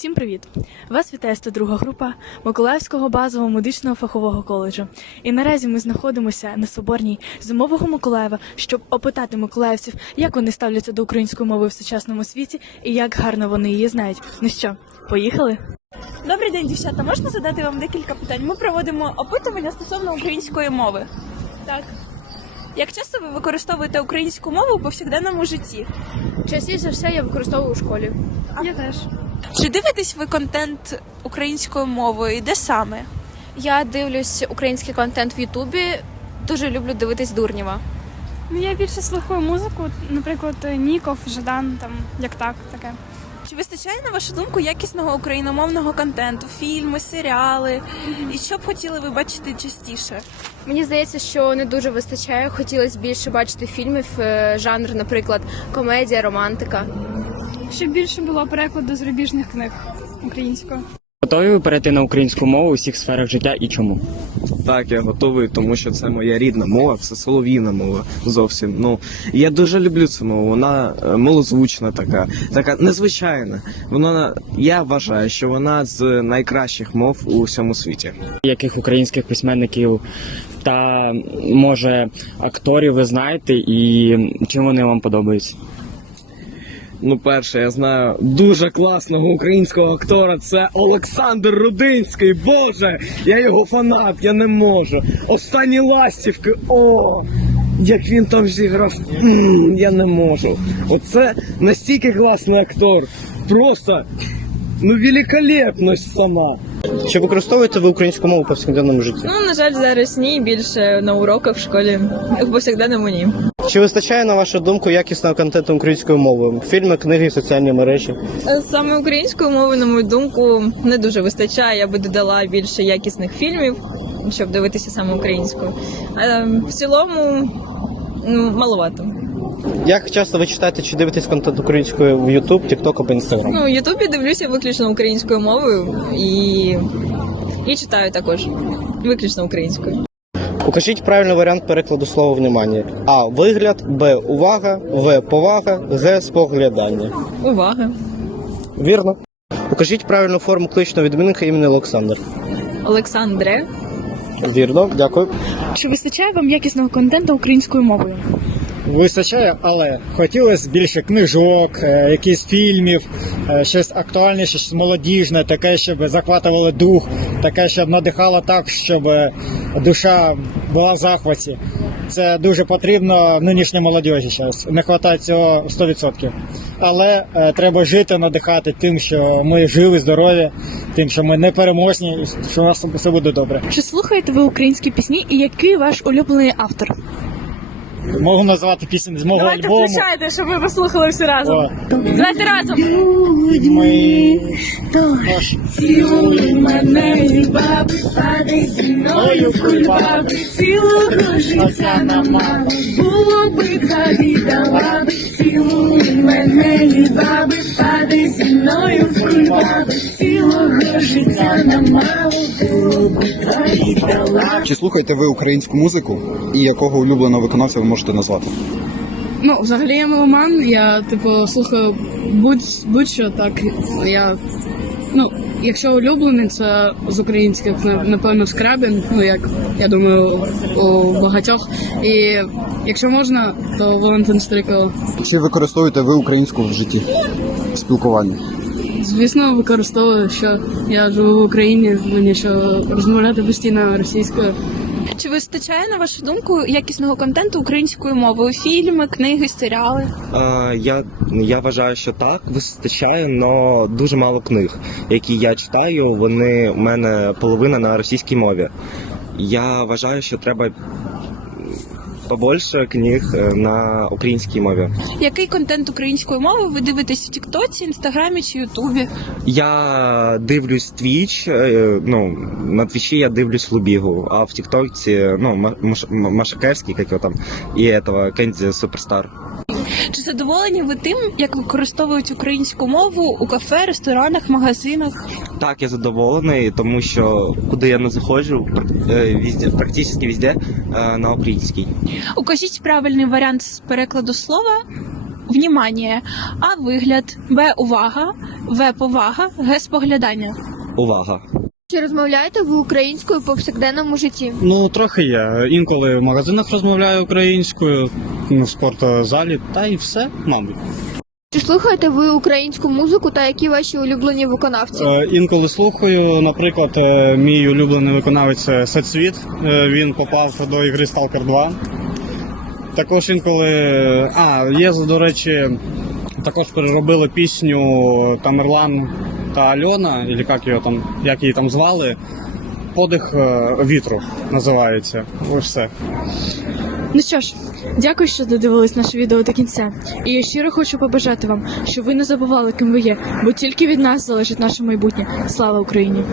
Всім привіт! Вас вітає 102 група Миколаївського базового медичного фахового коледжу. І наразі ми знаходимося на соборній зимового Миколаєва, щоб опитати миколаївців, як вони ставляться до української мови в сучасному світі і як гарно вони її знають. Ну що, поїхали? Добрий день, дівчата. Можна задати вам декілька питань? Ми проводимо опитування стосовно української мови. Так. Як часто ви використовуєте українську мову у повсякденному житті? Частіше за все я використовую у школі. Я теж. Чи дивитесь ви контент українською мовою і де саме? Я дивлюсь український контент в Ютубі. Дуже люблю дивитись Дурнєва. Ну, я більше слухаю музику, наприклад, Ніков, Жадан, там як так, таке. Чи вистачає, на вашу думку, якісного україномовного контенту, фільми, серіали? І що б хотіли ви бачити частіше? Мені здається, що не дуже вистачає. Хотілося більше бачити фільмів, е, жанр, наприклад, комедія, романтика. Щоб більше було перекладу зарубіжних книг українською. Готові ви перейти на українську мову у всіх сферах життя і чому? Так, я готовий, тому що це моя рідна мова, це солов'їна мова зовсім. Ну я дуже люблю цю мову. Вона е, милозвучна така, така незвичайна. Вона я вважаю, що вона з найкращих мов у всьому світі. Яких українських письменників та може акторів ви знаєте і чим вони вам подобаються? Ну, перше, я знаю дуже класного українського актора. Це Олександр Рудинський. Боже, я його фанат, я не можу. Останні ластівки. О! Як він там зіграв, М, я не можу. Оце настільки класний актор. Просто ну великолепність сама. Чи використовуєте ви українську мову у повсякденному житті? Ну, на жаль, зараз ні, більше на уроках в школі, в повсякденному ні. Чи вистачає, на вашу думку, якісного контенту українською мовою? Фільми, книги, соціальні мережі? Е, Саме української мови, на мою думку, не дуже вистачає. Я би додала більше якісних фільмів, щоб дивитися саме українською. А в цілому ну, маловато. Як часто ви читаєте чи дивитесь контент українською в YouTube, TikTok або Instagram? Ну, в Ютубі дивлюся виключно українською мовою і, і читаю також виключно українською. Укажіть правильний варіант перекладу слова «внімання». А. Вигляд, Б. Увага, В. Повага, Г. Споглядання. Увага! Вірно. Укажіть правильну форму кличного відмінника імені Олександр. Олександре. Вірно, дякую. Чи вистачає вам якісного контенту українською мовою? Вистачає, але хотілося більше книжок, е, якихось фільмів, е, щось актуальніше, щось молодіжне, таке, щоб захватувало дух, таке, щоб надихало так, щоб душа була в захваті. Це дуже потрібно в нинішній молодіжі зараз. Не вистачає цього 100%. Але е, треба жити, надихати тим, що ми живі, здорові, тим, що ми непереможні, і що у нас все буде добре. Чи слухаєте ви українські пісні і який ваш улюблений автор? Можу назвати пісні з мого Давайте альбому. включайте, щоб ви послухали всі разом. О, Давайте разом. ми Цілуй мене, баби, падай зі мною в кульбаби, цілого життя нам мало, було би хай дала би, цілуй мене, баби, падай зі мною в кульбаби, цілого Чи слухаєте ви українську музику і якого улюбленого виконавця ви можете назвати? Ну, взагалі я меломан, я типу слухаю будь, будь-що так. Я ну, якщо улюблений, це з українських на- напевно скрабін, ну як я думаю, у багатьох. І якщо можна, то Валентин Стрикало. Чи використовуєте ви українську в житті спілкування? Звісно, використовую, що я живу в Україні, мені що розмовляти постійно російською. Чи вистачає, на вашу думку, якісного контенту українською мовою? Фільми, книги, серіали? Е, я, я вважаю, що так вистачає, але дуже мало книг, які я читаю. Вони у мене половина на російській мові. Я вважаю, що треба побольше книг е, на українській мові. Який контент української мови ви дивитесь в Тіктоці, Інстаграмі чи Ютубі? Я дивлюсь твіч. Ну на твічі я дивлюсь Лубігу, а в Тіктоці ну Ма- Машакевський, як його там, і этого Кенді Суперстар. Чи задоволені ви тим, як використовують українську мову у кафе, ресторанах, магазинах? Так, я задоволений, тому що куди я не заходжу, е, везде, практично везде на українській. Укажіть правильний варіант з перекладу слова внімання, А вигляд, Б увага, В повага, Г споглядання. Увага. Чи розмовляєте ви українською в повсякденному житті? Ну, трохи є. Інколи в магазинах розмовляю українською, спортзалі, та і все, мабуть. Чи слухаєте ви українську музику та які ваші улюблені виконавці? Е, Інколи слухаю, наприклад, е, мій улюблений виконавець. Е, Він попав до ігри Stalker 2. Також інколи. А, є, до речі, також переробили пісню Тамерлан та Альона, або як, його там, як її там звали. Подих вітру називається. Ось все. Ну що ж, дякую, що додивились наше відео до кінця. І я щиро хочу побажати вам, щоб ви не забували, ким ви є, бо тільки від нас залежить наше майбутнє. Слава Україні!